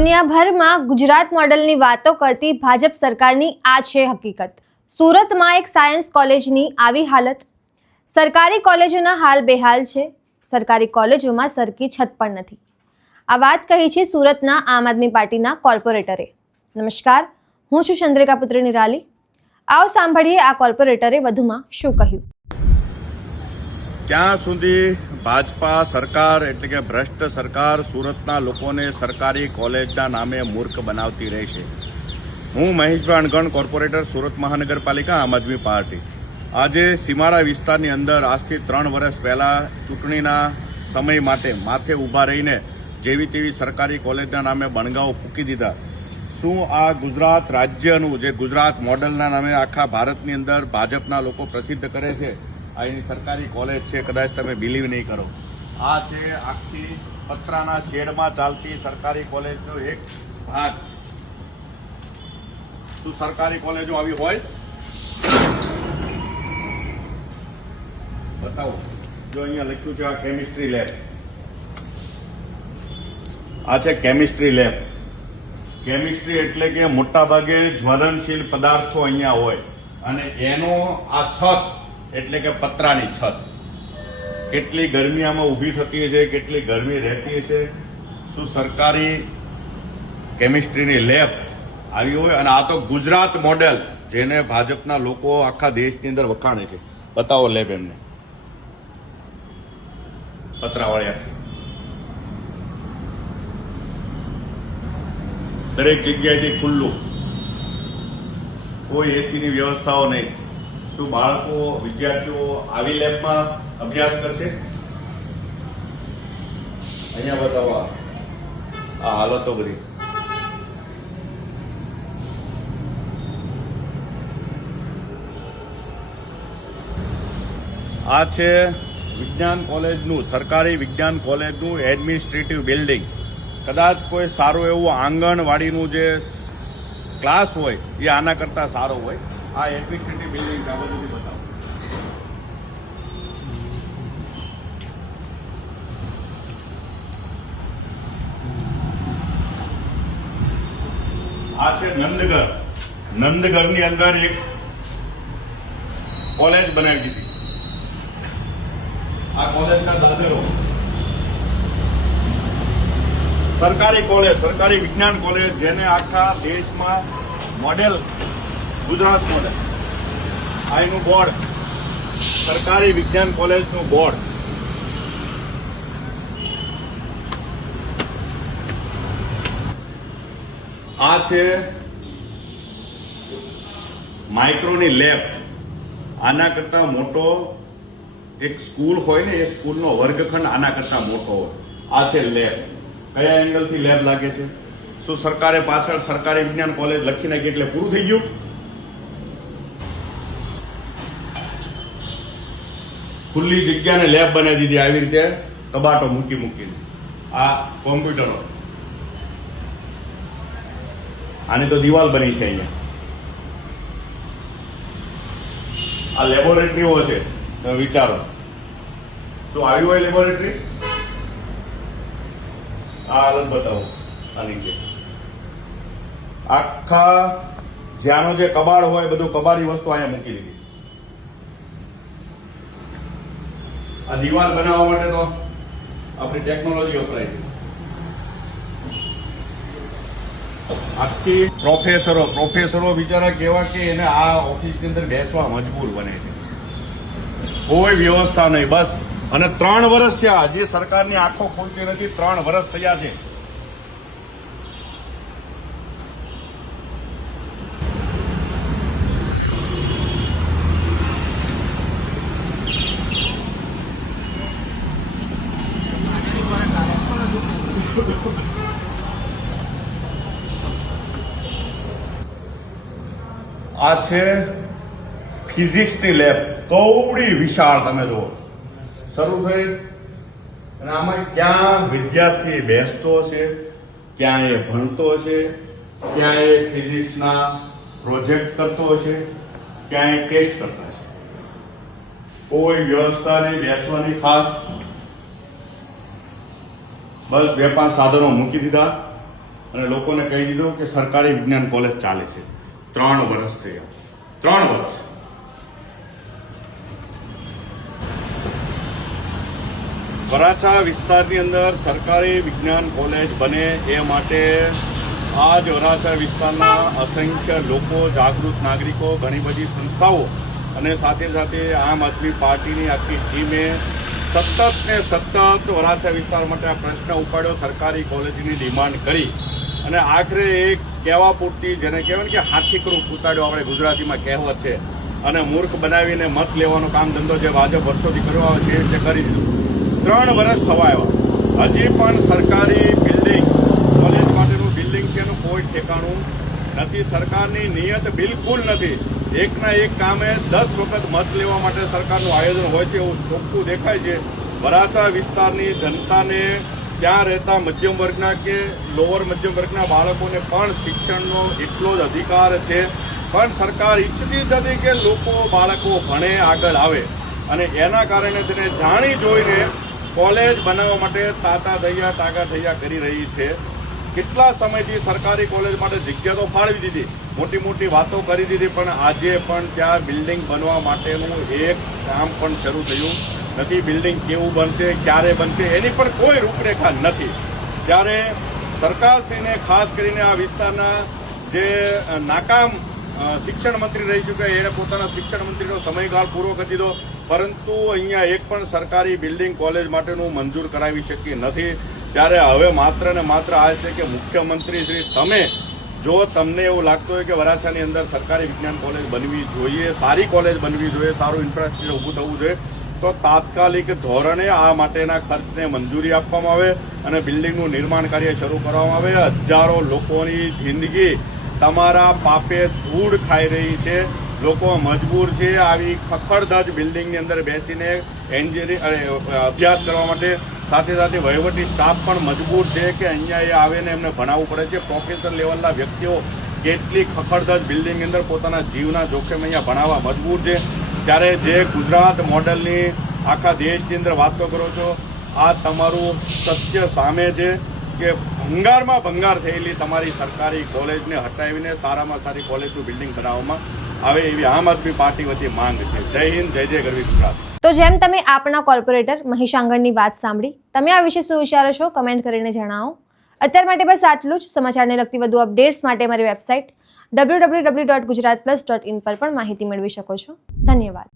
દુનિયાભરમાં ગુજરાત મોડલની વાતો કરતી ભાજપ સરકારની આ છે હકીકત। સુરતમાં એક સાયન્સ કોલેજની આવી હાલત। સરકારી કોલેજોના હાલ બેહાલ છે। સરકારી કોલેજોમાં સરકી છત પણ નથી। આ વાત કહી છે સુરતના આમ આદમી પાર્ટીના કોર્પોરેટરે। નમસ્કાર, હું છું ચંદ્રિકા પુત્રી નિરાલી। આવો સાંભળીએ આ કોર્પોરેટરે વધુમાં શું કહ્યું। ક્યાં સુધી ભાજપા સરકાર એટલે કે ભ્રષ્ટ સરકાર સુરતના લોકોને સરકારી કોલેજના નામે મૂર્ખ બનાવતી રહેશે। હું મહેશભાઈ અણગણ, કોર્પોરેટર, સુરત મહાનગરપાલિકા, આમ આદમી પાર્ટી। આજે સીમાડા વિસ્તારની અંદર આજથી 3 વર્ષ પહેલાં ચૂંટણીના સમય માટે માથે ઊભા રહીને જેવી તેવી સરકારી કોલેજના નામે બણગાઓ ફૂંકી દીધા। શું આ ગુજરાત રાજ્યનું જે ગુજરાત મોડલના નામે આખા ભારતની અંદર ભાજપના લોકો પ્રસિદ્ધ કરે છે, આ એની સરકારી કોલેજ છે। કદાચ તમે બિલીવ નહીં કરો, આ છે આખી પતરાના શેડમાં ચાલતી સરકારી કોલેજનો એક ભાગ। શું સરકારી કોલેજો આવી હોય? બતાવો। જો અહીંયા લખ્યું છે આ કેમિસ્ટ્રી લેબ, આ છે કેમિસ્ટ્રી લેબ। કેમિસ્ટ્રી એટલે કે મોટા ભાગે જ્વલનશીલ પદાર્થો અહીંયા હોય અને એનો આ છત એટલે કે પતરાની છત કેટલી ગરમી આમાં ઊભી થતી છે, કેટલી ગરમી રહેતી છે। શું સરકારી કેમિસ્ટ્રીની લેબ આવી હોય? અને આ તો ગુજરાત મોડેલ જેને ભાજપના લોકો આખા દેશની અંદર વખાણે છે। બતાવો લેબ એમને, પતરાવાળા દરેક જગ્યાએથી ખુલ્લું, કોઈ એસીની વ્યવસ્થાઓ નહીં। શું બાળકો, વિદ્યાર્થીઓ આવી લેબમાં અભ્યાસ કરશે? અહીંયા બતાવો આ હાલતો કરી। આ છે વિજ્ઞાન કોલેજનું, સરકારી વિજ્ઞાન કોલેજનું એડમિનિસ્ટ્રેટિવ બિલ્ડિંગ। કદાચ કોઈ સારું એવું આંગણવાડીનું જે ક્લાસ હોય એ આના કરતા સારો હોય। આ એડમિનિસ્ટ્રેટિવ બિલ્ડિંગ આ બધું બતાવો। આ છે નંદગર। નંદગરની અંદર એક કોલેજ બનાવી દીધી। આ કોલેજના દાદરો સરકારી કોલેજ, સરકારી વિજ્ઞાન કોલેજ, જેને આખા દેશમાં મોડેલ, ગુજરાત મોડેલ, આ એનું બોર્ડ, સરકારી વિજ્ઞાન કોલેજનું બોર્ડ। આ છે માઇક્રોની લેબ। આના કરતા મોટો એક સ્કૂલ હોય ને, એ સ્કૂલનો વર્ગખંડ આના કરતા મોટો હોય। આ છે લેબ। કયા એંગલથી લેબ લાગે છે? શું સરકારે પાછળ સરકારી વિજ્ઞાન કોલેજ લખી નાખી એટલે પૂરું થઈ ગયું? ખુલ્લી જગ્યાને લેબ બનાવી દીધી આવી રીતે કબાટો મૂકી મૂકીને। આ કોમ્પ્યુટરો, આની તો દિવાલ બની છે અહીંયા। આ લેબોરેટરીઓ છે, તમે વિચારો શું આવી હોય લેબોરેટરી? આ હાલત બતાવો આની છે। આખા જ્યાંનો જે કબાડ હોય બધું કબાડી વસ્તુ અહીંયા મૂકી દીધી। આ દિવાલ બનાવવા માટે તો આપણી ટેકનોલોજી વપરાય છે। આખી પ્રોફેસરો બિચારા કેવા કે એને આ ઓફિસની અંદર બેસવા મજબૂર બને છે। કોઈ વ્યવસ્થા નહીં, બસ। અને 3 વર્ષ થયા, હજી સરકારની આંખો ખોલતી નથી। 3 વર્ષ થયા છે। આ છે ફિઝિક્સની લેબ, કૌડી વિશાળ, તમે જુઓ શરૂ થઈ। અને આમાં ક્યાં વિદ્યાર્થી બેસતો છે, ક્યાં એ ભણતો છે, ક્યાં એ ફિઝિક્સના પ્રોજેક્ટ કરતો છે, ક્યાં એ ટેસ્ટ કરતા છે। કોઈ વ્યવસ્થા નહીં બેસવાની ખાસ। બસ 2-5 સાધનો મૂકી દીધા। અને લોકોને કહી દીધું કે સરકારી વિજ્ઞાન કોલેજ ચાલે છે. 3 વર્ષ થયા. 3 વર્ષ. વરાછા વિસ્તારની અંદર સરકારી વિજ્ઞાન કોલેજ બને એ માટે આજ વરાછા વિસ્તારના અસંખ્ય લોકો, જાગૃત નાગરિકો, ઘણી બધી સંસ્થાઓ અને સાથે સાથે આમ આદમી પાર્ટીની આખી ટીમે સતત વરાછા વિસ્તાર માટે આ પ્રશ્ન ઉપાડ્યો, સરકારી કોલેજની ડિમાન્ડ કરી અને આખરે એક કહેવા પૂરતી, જેને કહેવાય ને કે હાથીકરું પૂતાડ્યો, આપણે ગુજરાતીમાં કહેવત છે, અને મૂર્ખ બનાવીને મત લેવાનો કામ ધંધો જે ભાજપ વર્ષોથી કરવા આવે છે એ રીતે કરી દીધું. 3 વર્ષ થવા આવ્યા, હજી પણ સરકારી બિલ્ડિંગ, કોલેજ માટેનું બિલ્ડિંગ છે એનું કોઈ ઠેકાણું નથી. સરકારની નિયત બિલકુલ નથી. એકના એક કામે 10 વખત મત લેવા માટે સરકારનું આયોજન હોય છે એવું ચોખ્ખું દેખાય છે. વરાછા વિસ્તારની જનતાને, ત્યાં રહેતા મધ્યમ વર્ગના કે લોઅર મધ્યમ વર્ગના બાળકોને પણ શિક્ષણનો એટલો જ અધિકાર છે, પણ સરકાર ઈચ્છતી જ નથી કે લોકો, બાળકો ભણે, આગળ આવે, અને એના કારણે તેને જાણી જોઈને કોલેજ બનાવવા માટે તાતા થૈયા કરી રહી છે. કેટલા સમયથી સરકારી કોલેજ માટે જગ્યા તો ફાળવી દીધી, મોટી મોટી વાતો કરી દીધી, પણ આજે પણ ત્યાં બિલ્ડિંગ બનવા માટેનું એક કામ પણ શરૂ થયું નથી. બિલ્ડિંગ કેવું બનશે, ક્યારે બનશે, એની પણ કોઈ રૂપરેખા નથી. ત્યારે સરકારશ્રીને, ખાસ કરીને આ વિસ્તારના જે નાકામ શિક્ષણ મંત્રી રહી ચૂક્યા, એને પોતાના શિક્ષણ મંત્રીનો સમયગાળ પૂરો કરી દીધો, પરંતુ અહીંયા એક પણ સરકારી બિલ્ડિંગ કોલેજ માટેનું મંજૂર કરાવી શકી નથી. ત્યારે હવે માત્ર ને માત્ર આ છે કે મુખ્યમંત્રી શ્રી, તમે જો તમને એવું લાગતું હોય કે વરાછાની અંદર સરકારી વિજ્ઞાન કોલેજ બનવી જોઈએ, સારી કોલેજ બનવી જોઈએ, સારું ઇન્ફ્રાસ્ટ્રક્ચર ઊભું થવું જોઈએ, તો તાત્કાલિક ધોરણે આ માટેના ખર્ચને મંજૂરી આપવામાં આવે અને બિલ્ડિંગનું નિર્માણ કાર્ય શરૂ કરવામાં આવે. હજારો લોકોની જિંદગી તમારા પાપે ધૂળ ખાઈ રહી છે. લોકો મજબૂર છે આવી ખખડધજ બિલ્ડિંગની અંદર બેસીને અભ્યાસ કરવા માટે. સાથે સાથે વહીવટી સ્ટાફ પણ મજબૂર છે કે અહીંયા એ આવે ને એમને ભણાવવું પડે છે. પ્રોફેસર લેવલના વ્યક્તિઓ કેટલી ખખડધજ બિલ્ડિંગની અંદર પોતાના જીવના જોખમે અહીંયા ભણાવવા મજબૂર છે. ત્યારે જે ગુજરાત મોડલની આખા દેશની અંદર વાતો કરો છો, આ તમારું સત્ય સામે છે કે ભંગારમાં ભંગાર થયેલી તમારી સરકારી કોલેજને હટાવીને સારામાં સારી કોલેજનું બિલ્ડિંગ બનાવવામાં આવે એવી આમ આદમી પાર્ટી વતી માંગ છે. જય હિન્દ, જય જય ગરવી ગુજરાત. તો જેમ તમે આપના કોર્પોરેટર મહેશ આંગણની વાત સાંભળી, તમે આ વિશે શું વિચારો છો કમેન્ટ કરીને જણાવો. અત્યાર માટે બસ આટલું જ. સમાચારને લગતી વધુ અપડેટ્સ માટે મારી વેબસાઇટ www.gujaratplus.in પર પણ માહિતી મેળવી શકો છો. ધન્યવાદ.